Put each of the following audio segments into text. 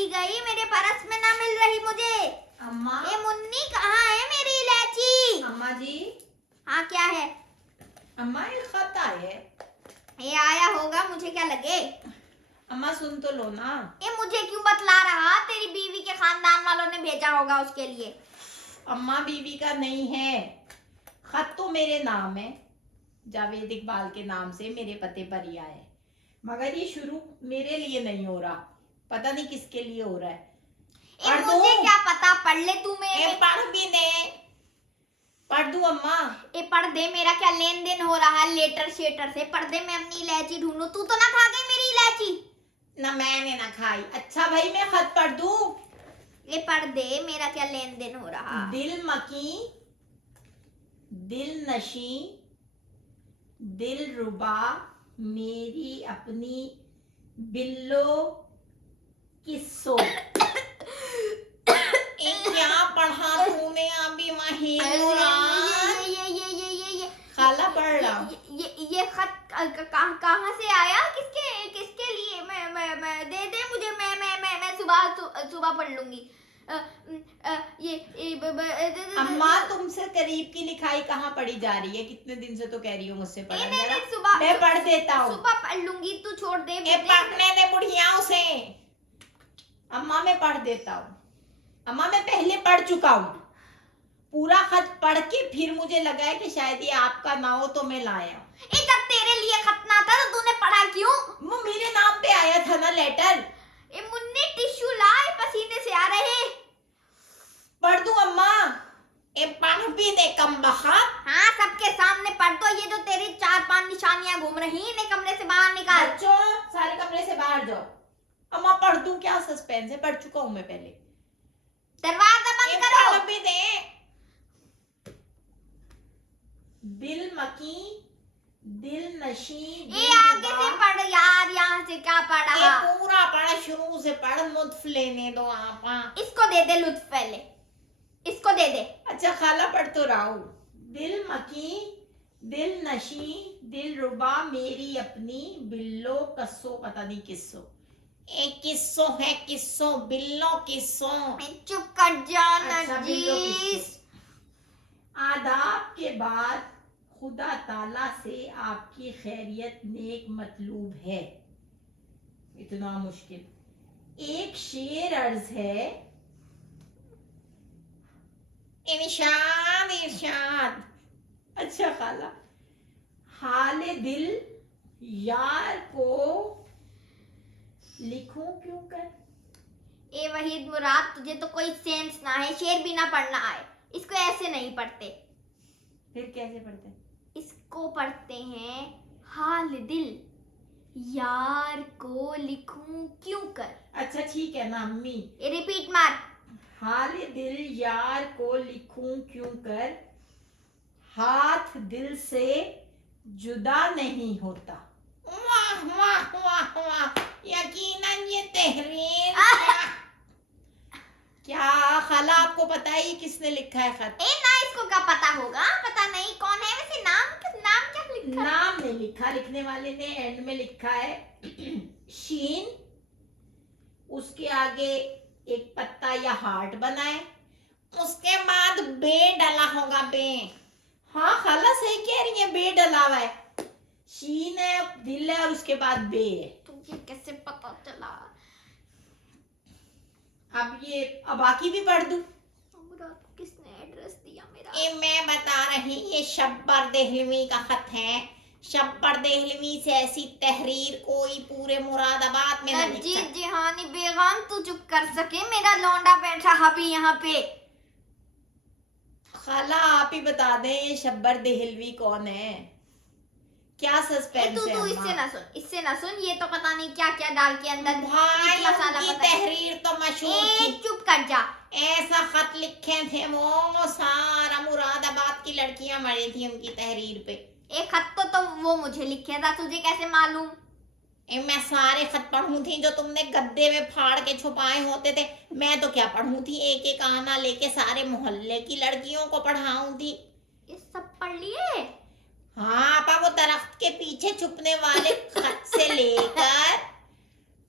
चली गई, मेरे पर्स में ना मिल रही मुझे। अम्मा। ये मुन्नी कहाँ है मेरी इलायची? अम्मा जी। हाँ क्या है? अम्मा ये खत आए। ये आया होगा, मुझे क्या लगे। अम्मा सुन तो लो ना। ये मुझे क्यों बतला रहा? तेरी बीवी के खानदान वालों ने भेजा होगा उसके लिए। अम्मा बीवी का नहीं है, खत तो मेरे नाम है, जावेद इकबाल के नाम से मेरे पते पर ही आया है, मगर ये शुरू मेरे लिए नहीं हो रहा, पता नहीं किसके लिए हो रहा है। मुझे क्या पता, पढ़ ले तू। मेरे पढ़ भी दे। पढ़ दूं अम्मा? ए पढ़ दे, मेरा क्या लेन देन हो रहा है लेटर शेटर से? पढ़ दे, मैं अपनी इलायची ढूंढूं। तू तो ना खा गई मेरी इलायची? ना मैंने ना खाई। अच्छा भाई मैं खत पढ़ दूं? ये पढ़ दे, मेरा क्या लेन देन हो रहा। दिल मकी, दिल नशी, दिल रुबा मेरी अपनी बिल्लो किस्सो। क्या पढ़ा तूने अभी महीनों? ये खाला पढ़ रहा। ये खत कहाँ से आया? किसके लिए? मैं दे मुझे। मैं सुबह पढ़ लूंगी। अम्मा तुमसे करीब की लिखाई कहाँ पढ़ी जा रही है? कितने दिन से तो कह रही हो मुझसे पढ़। सुबह मैं पढ़ देता हूँ। सुबह पढ़ लूंगी, तू छोड़ दे। पढ़ने दे बुढ़िया उसे। अम्मा मैं पढ़ देता हूँ। अम्मा मैं पहले पढ़ चुका हूँ पूरा खत पढ़ के, फिर मुझे लगा है कि शायद ये आपका ना हो तो मैं लाया। जब तेरे लिए खत ना था तो तूने पढ़ा क्यों? वो मेरे नाम पे आया था ना लेटर। मुन्नी टिश्यू ला, पसीने से आ रहे। पढ़ दूं अम्मा? पढ़ भी दे कम बखत। हाँ सबके सामने पढ़ दो। ये जो तेरी 4-5 निशानियां घूम रही, इन्हें कमरे से बाहर निकाल। बच्चों सारे कमरे से बाहर जाओ। अम्मा पढ़ दूं? क्या सस्पेंस है, पढ़ चुका हूं मैं पहले। दरवाजा बंद करो। पढ़ भी दे। दिल मकी, दिल नशी, दिल आगे से पढ़ यार, यहाँ से क्या पढ़ा? पूरा पढ़ा, शुरू से पढ़, लुत्फ लेने दो आपा। इसको दे दे लुत्फ, पहले इसको दे दे। अच्छा खाला पढ़ तो रहा हूँ। दिल मकी, दिल नशी, दिल रुबा मेरी अपनी बिल्लो कस्सो, पता नहीं किस्सो। एक किस्सो है, किस्सो बिल्लो किस्सो। चुप कर जाना। अच्छा, बिल्लो किस्सो। आदाब के बाद खुदा ताला से आपकी खैरियत नेक मतलूब है। इतना मुश्किल। एक शेर अर्ज है। इरशाद इरशाद। अच्छा खाला, हाले दिल यार को लिखूं क्यों कर? ए वहीद मुराद, तुझे तो कोई सेंस ना है, शेर भी ना पढ़ना आए। इसको ऐसे नहीं पढ़ते। फिर कैसे पढ़ते? इसको पढ़ते हैं हाल दिल यार को लिखूं क्यों कर। अच्छा ठीक है ना अम्मी। ये रिपीट मार। हाल दिल यार को लिखूं क्यों कर, हाथ दिल से जुदा नहीं होता। वाह वाह वाह वाह, यकीनन ये तहरीर। क्या खाला आपको पता है ये किसने लिखा है खत? ना इसको क्या पता होगा? पता नहीं कौन है वैसे। नाम क्या लिखा? नाम नहीं लिखा, लिखने वाले ने एंड में लिखा है शीन, उसके आगे एक पत्ता या हार्ट बनाए, उसके बाद बे डला होगा। बे, हाँ खाला सही कह रही है, बे डला हुआ है। शीन है, दिल है और उसके बाद बे है। तुझे कैसे पता चला? अब बाकी भी पढ़ दूं? किसने एड्रेस दिया मेरा? मैं बता रही, ये शब्बर देहलवी का खत है। शब्बर देहलवी से ऐसी तहरीर कोई पूरे मुरादाबाद में नहीं लिखा। जिहानी बेगम तू चुप कर सके, मेरा लौंडा बैठा अभी यहाँ पे। खाला आप ही बता दें ये शब्बर देहलवी कौन है? क्या सस्पेंस है? तू इससे ना सुन। ये तो पता नहीं क्या क्या डाल के अंदर भाई मसाला की तहरीर तो मशहूर थी। चुप कर जा। ऐसा खत लिखे थे वो, सारा मुरादाबाद की लड़कियां मरी थी उनकी तहरीर पे। एक खत तो वो मुझे लिखे था, तुझे कैसे मालूम? मैं सारे खत पढ़ू थी जो तुमने गद्दे में फाड़ के छुपाए होते थे। मैं तो क्या पढ़ू थी, एक एक आना लेके सारे मोहल्ले की लड़कियों को पढ़ाऊं थी। ये सब पढ़ लिए? हाँ पा, वो दरख्त के पीछे छुपने वाले खत से लेकर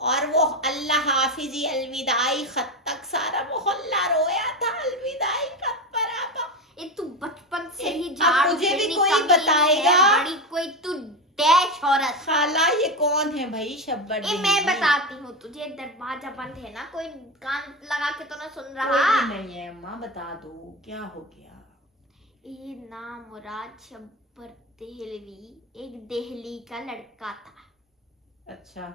और वो अल्लाह आफी जी अलविदाई खत तक सारा मोहल्ला रोया था, अलविदाई खत पर आपा। ये तू बचपन से ही अब झाड़ू मुझे भी फेरनी कोई कमीनी बताएगा। है, बड़ी कोई तू डैश औरत। खाला ये कौन है भाई शब्बर ये मैं बताती हूँ तुझे, दरवाजा बंद है ना, कोई कान लगा के तो ना सुन रहा। कोई भी नहीं है अम्मा, बता दो क्या हो गया। ये नाम मुराद शब्बर देहलवी एक देहली का लड़का था। अच्छा,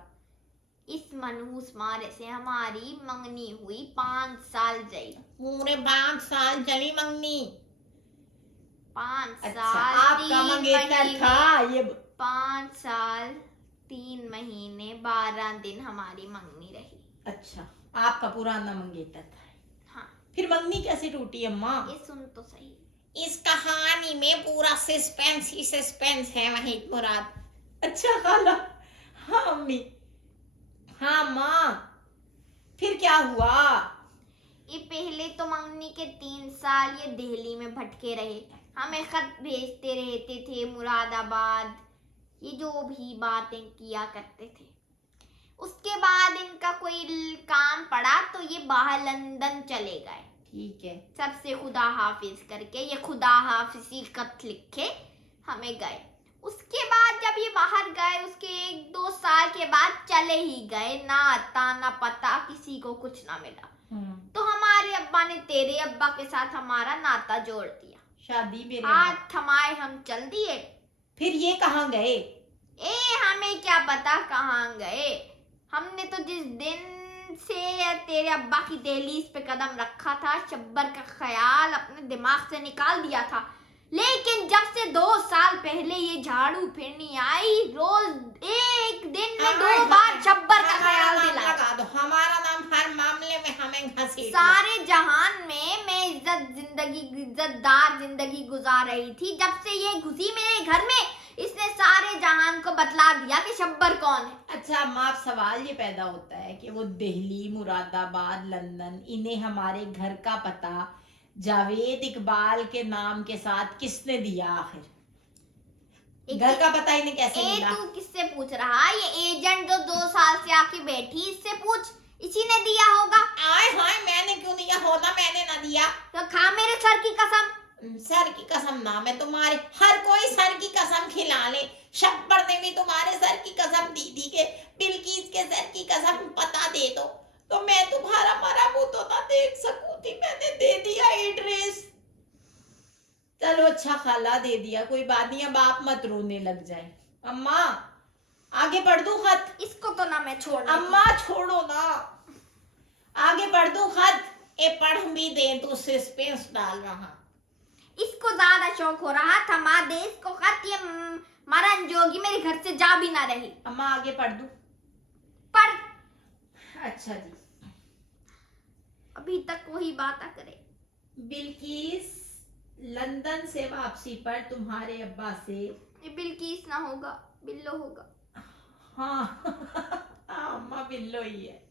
इस मनहूस मारे से हमारी मंगनी हुई 5 साल जई। पूरे 5 साल चली मंगनी। 5 अच्छा, साल आपका 3 मंगेतर महीने, था ये। 5 साल 3 महीने 12 दिन हमारी मंगनी रही। अच्छा, आपका पुराना मंगेतर था। हाँ, फिर मंगनी कैसे टूटी अम्मा? ये सुन तो सही। इस कहानी में पूरा सस्पेंस ही सस्पेंस है वहीद मुराद। अच्छा खाला। हाँ अम्मी, हाँ माँ, फिर क्या हुआ? ये पहले तो मंगनी के 3 साल ये दिल्ली में भटके रहे, हमें खत भेजते रहते थे मुरादाबाद, ये जो भी बातें किया करते थे। उसके बाद इनका कोई काम पड़ा तो ये बाहर लंदन चले गए। ठीक है। सबसे खुदा हाफिज करके ये खुदा हाफिजी खत लिखे हमें गए। उसके बाद जब ये बाहर गए उसके 1-2 साल के बाद चले ही गए, ना आता ना पता, किसी को कुछ ना मिला। तो हमारे अब्बा ने तेरे अब्बा के साथ हमारा नाता जोड़ दिया, शादी मेरे हाथ थमाए हम चल दिए। फिर ये कहाँ गए? हमें क्या पता कहाँ गए, हमने तो जिस दिन से तेरे अब्बा की दहलीज पे कदम रखा था शब्बर का ख्याल अपने दिमाग से निकाल दिया था। लेकिन जब से 2 साल पहले ये झाड़ू फेरनी आई, रोज एक दिन में 2 बार शब्बर का ख्याल दिलाया। लगा दो, हमारा नाम हर मामले में हमें घसीट। सारे जहान में मैं इज्जतदार जिंदगी गुजार रही थी, जब से ये घुसी मेरे घर में इसने सारे जहान को बतला दिया कि शब्बर कौन है। अच्छा अम्मा, अब सवाल ये पैदा होता है कि वो दिल्ली, मुरादाबाद, लंदन, इन्हें हमारे घर का पता जावेद इकबाल के नाम के साथ किसने दिया? आखिर घर का पता इन्हें कैसे मिला? तू किससे पूछ रहा? ये एजेंट जो 2 साल से आके बैठी, इससे पूछ, इसी ने दिया होगा। आए हाय, मैंने क्यों दिया होना? मैंने ना दिया। तो खा मेरे सर की कसम। सर की कसम ना, मैं तुम्हारे, हर कोई सर की कसम खिला ले। शब्बर ने भी तुम्हारे सर की कसम दी थी कि बिल्किस के सर की कसम पता दे दो, तो मैं तुम्हारा मरा मुंह तो ना देख सकूं थी। मैंने दे दिया एड्रेस। चलो अच्छा खाला, दे दिया, कोई बात नहीं। अब आप मत रोने लग जाए। अम्मा आगे पढ़ दूं खत? इसको तो ना मैं छोड़। अम्मा छोड़ो ना, आगे पढ़ दूं खत? ए पढ़ भी दे तो सस्पेंस डाल रहा। इसको ज्यादा शौक हो रहा था, माँ दे इसको खत, ये मरण जोगी मेरे घर से जा भी ना रही। अम्मा आगे पढ़ दूं? पढ़। अच्छा जी। अभी तक वही बात करे। बिल्किस लंदन से वापसी पर तुम्हारे अब्बा से, ये बिल्किस ना होगा, बिल्लो होगा। हाँ अम्मा बिल्लो ही है।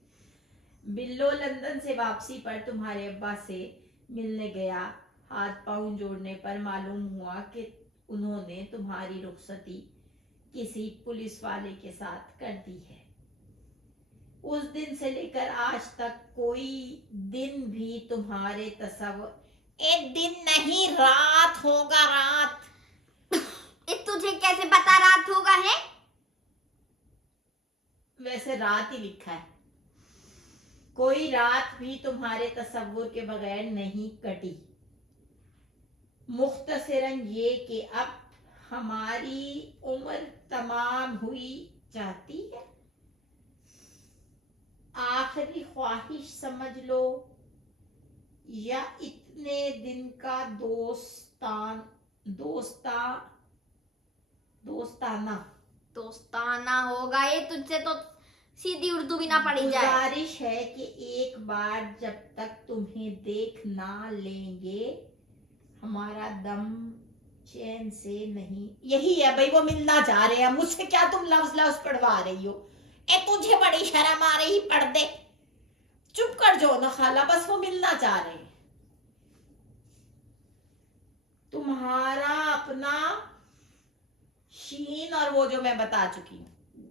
बिल्लो लंदन से वापसी पर तुम्हारे अब्बा से मिलने गया। हाथ पांव जोड़ने पर मालूम हुआ कि उन्होंने तुम्हारी रुखसती किसी पुलिस वाले के साथ कर दी है। उस दिन से लेकर आज तक कोई दिन भी तुम्हारे तस्वर, एक दिन नहीं रात होगा, रात। तुझे कैसे पता रात होगा है? वैसे रात ही लिखा है। कोई रात भी तुम्हारे तस्वुर के बगैर नहीं कटी। मुख्तसरन ये कि अब हमारी उम्र तमाम हुई जाती है। आखिरी ख्वाहिश समझ लो, या इतने दिन का दोस्ताना होगा ये, तुझसे तो सीधी उर्दू भी ना पढ़ी जाए। गुजारिश है कि एक बार जब तक तुम्हें देख ना लेंगे हमारा दम चैन से नहीं। यही है भाई, वो मिलना चाह रहे हैं मुझसे। क्या तुम लफ्ज पढ़वा रही हो? ए तुझे बड़ी शर्म आ रही, पढ़ दे। चुप कर जाओ ना खाला, बस वो मिलना चाह रहे हैं। तुम्हारा अपना शीन और वो जो मैं बता चुकी हूँ,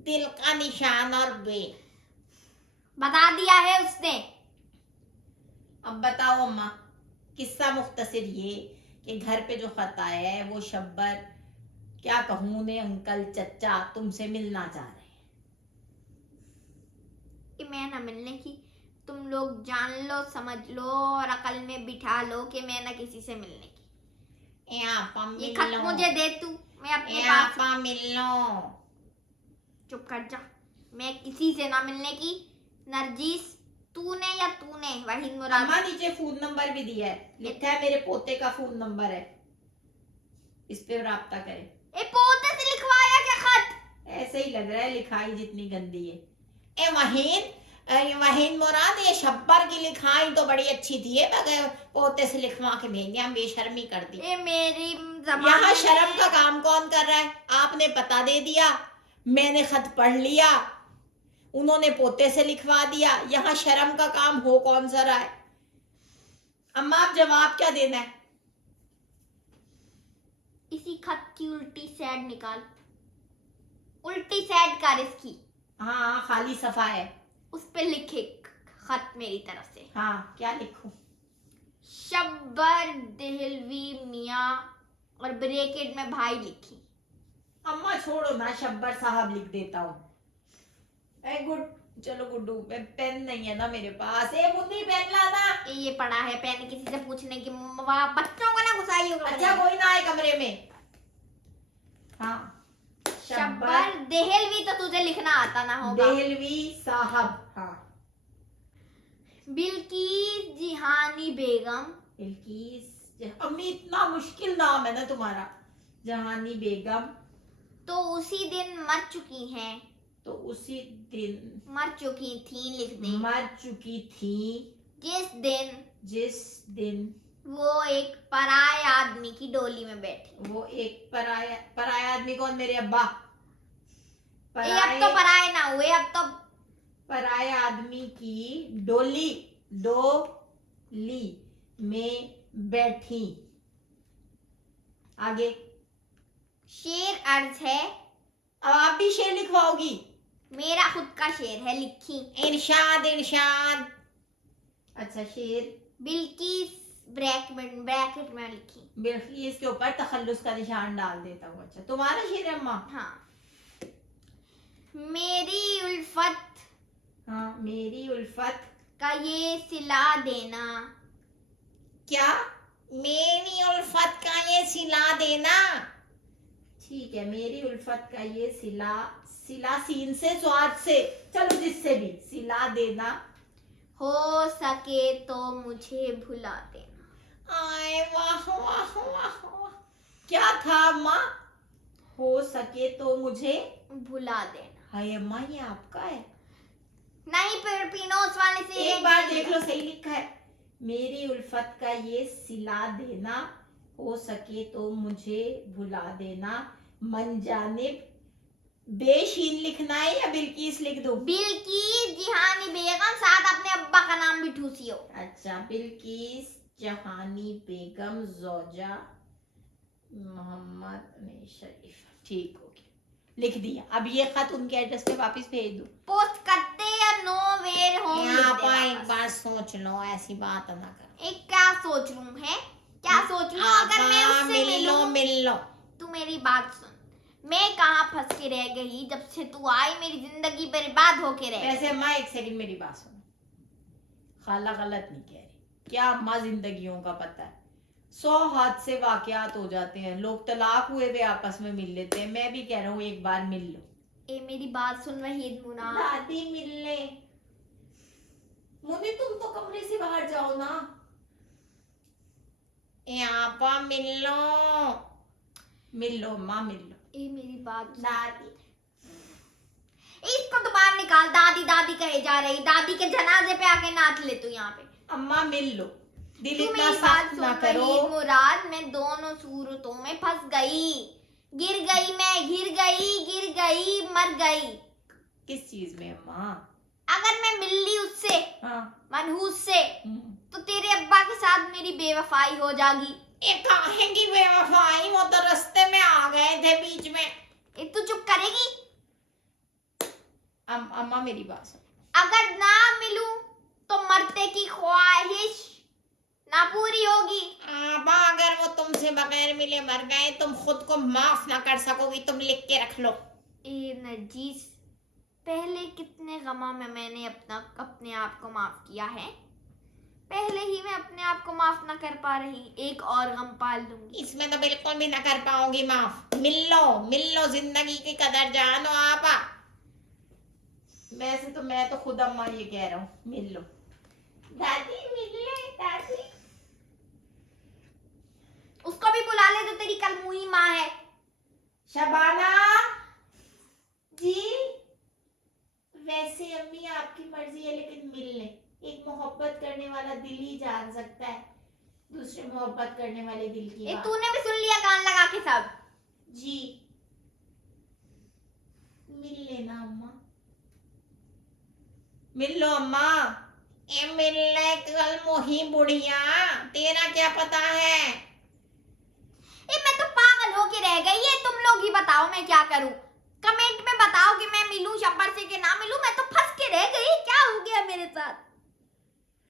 दिल का निशान और बे। बता दिया है उसने। अब बताओ अम्मा, किस्सा मुख्तसर ये कि घर पे जो खत आया है वो शब्बर, क्या कहूँ ने, अंकल चचा तुमसे मिलना चाह रहे हैं। कि मैं ना मिलने की, तुम लोग जान लो, समझ लो और अकल में बिठा लो कि मैं ना किसी से मिलने की। ए आपा ये मिल खत लो, मुझे दे तू, मैं अपने ए पास। आपा मिल लो। चुप कर जा, मैं किसी से ना मिलने की। नरजिस, तूने या तूने वहीद मुराद। अम्मा नीचे फोन नंबर भी दिया है, लिखा है मेरे पोते का फोन नंबर है, इस पे राब्ता करें। ए पोते से लिखवाया क्या खत? ऐसे ही लग रहा है, लिखाई जितनी गंदी है। ए वहीद मुराद, ये शब्बर की लिखाई तो बड़ी अच्छी थी, है मगर पोते से लिखवा के भेजे, हम बेशर्मी कर दी। ए मेरी जबान यहाँ में- शर्म का काम कौन कर रहा है? आपने पता दे दिया, मैंने खत पढ़ लिया, उन्होंने पोते से लिखवा दिया, यहाँ शर्म का काम हो कौन सा रहा है? अम्मा आप जवाब क्या देना है? इसी खत की उल्टी साइड निकाल, उल्टी साइड कर इसकी, हाँ खाली सफा है। उस पे लिखे खत मेरी तरफ से। हाँ क्या लिखूं? शब्बर देहलवी मियाँ और ब्रैकेट में भाई लिखी। अम्मा छोड़ो ना, शब्बर साहब लिख देता हूँ। ए गुड, चलो गुड्डू, पेन नहीं है ना मेरे पास। ए मुन्नी पेन लाना। ये पड़ा है पेन, किसी से पूछने की वहाँ बच्चों को ना घुसाइएगा। अच्छा कोई ना आए कमरे में। हाँ शब्बर देहलवी तो तुझे लिखना आता ना होगा। देहलवी साहब। हाँ बिल्किस जिहानी बेगम। बिल्किस, अम्मी इतना मुश्किल नाम है ना तुम्हारा, जहानी बेगम। तो उसी दिन मर चुकी हैं, तो उसी दिन मर चुकी थी लिख दे। मर चुकी थी जिस दिन वो एक पराये आदमी की डोली में बैठी। एक पराया आदमी कौन? मेरे अब्बा। ये अब तो पराये ना हुए, अब तो पराये आदमी की डोली में बैठी। आगे शेर अर्ज है। अब आप भी शेर लिखवाओगी? मेरा खुद का शेर है, लिखी। इरशाद इरशाद। अच्छा शेर। बिल्किस ब्रैकेट में लिखी। बिल्किस के ऊपर तखल्लुस का निशान डाल देता हूँ। अच्छा तुम्हारा शेर है अम्मा? हाँ। मेरी उल्फत। हाँ मेरी उल्फत का ये सिला देना। क्या? मेरी उल्फत का ये सिला देना। ठीक है, मेरी उल्फत का ये सिला सीन से स्वाद से, चलो जिससे भी, सिला देना। हो सके तो मुझे भुला देना। आए वाह वाह वाह वाह, क्या था अम्मा? हो सके तो मुझे भुला देना। हाय अम्मा ये आपका है? नहीं, पिनोस वाले से एक बार देख लो सही लिखा है। मेरी उल्फत का ये सिला देना, हो सके तो मुझे भुला देना। मन जानिब बेशीन लिखना है या बिल्किस लिख दो? बिल्किस जिहानी बेगम, साथ अपने अब्बा का नाम भी ठूसियो। अच्छा, बिल्किस जहानी बेगम जोजा मोहम्मद शरीफ। ठीक हो गया, लिख दिया। अब ये खत उनके एड्रेस पे वापस भेज दो। पोस्ट करते या नो वेयर होम लिख यहाँ दे पर एक वापस। बार सोच लो, ऐसी बात ना करो। एक क्या सोच लूं है? क्या सोच लूं अगर मैं उससे मिल लो। तू मेरी बात सुन, मैं कहाँ फंस के रह गई जब से तू आई, मेरी जिंदगी बर्बाद होके रह गई। वैसे अम्मा एक सेकंड मेरी बात सुनो, खाला गलत नहीं कह रही। क्या अम्मा जिंदगियों का पता है, 100 हादसे वाकयात हो जाते हैं, लोग तलाक हुए वे आपस में मिल लेते हैं। मैं भी कह रहा हूँ एक बार मिल लो। ए मेरी बात सुन वहीद मुना। दादी मिलने। मुन्नी तुम तो कमरे से बाहर जाओ ना। यहाँ पर मिल लो अम्मा, मिल लो। ए मेरी बात सुन। दादी, इसको तो बाहर निकाल, दादी दादी कहे जा रही, दादी के जनाजे पे आके नाच ले तू यहाँ पे। अम्मा मिल लो, दिल तू इतना मेरी बात सख्त सुन ना करो। वहीद मुराद, मैं दोनों सूरतों में फंस गई, गिर गई, मैं गिर गई, मर गई। किस चीज में अम्मा? अगर मैं मिल ली उससे, हाँ। मनहूस से, तो तेरे अब्बा के साथ मेरी बेवफाई हो जाएगी। काहे की बेवफाई, वो तो रास्ते में आ गए थे बीच में। तू चुप करेगी? अम्मा मेरी बात सुन। अगर ना मिलूं तो मरते की ख्वाहिश ना पूरी होगी। आबा अगर वो तुमसे बगैर मिले मर गए, तुम खुद को माफ ना कर सकोगी, तुम लिख के रख लो। ए नरजिस, पहले कितने गमा में मैंने अपने आप को माफ किया है। पहले ही मैं अपने आप को माफ ना कर पा रही, एक और गम पाल दूंगी। इसमें तो बिल्कुल भी ना कर पाओगी माफ। मिल लो, जिंदगी की कदर जानो आपा। वैसे तो मैं तो खुद अम्मा ये कह रहा हूँ, मिल लो। दादी मिल ले दादी। उसको भी बुला ले जो तेरी कल मुही माँ है। शबाना जी, वैसे अम्मी आपकी मर्जी है, लेकिन मिल ले। एक मोहब्बत करने वाला दिल ही जान सकता है दूसरे मोहब्बत करने वाले दिल की बात। तूने भी सुन लिया कान लगा के सब। जी मिल लेना अम्मा, मिल लो अम्मा। ए मिल ले कल मोही बुढ़िया, तेरा क्या पता है। मैं तो पागल होके रह गई है, तुम लोग ही बताओ मैं क्या करूं।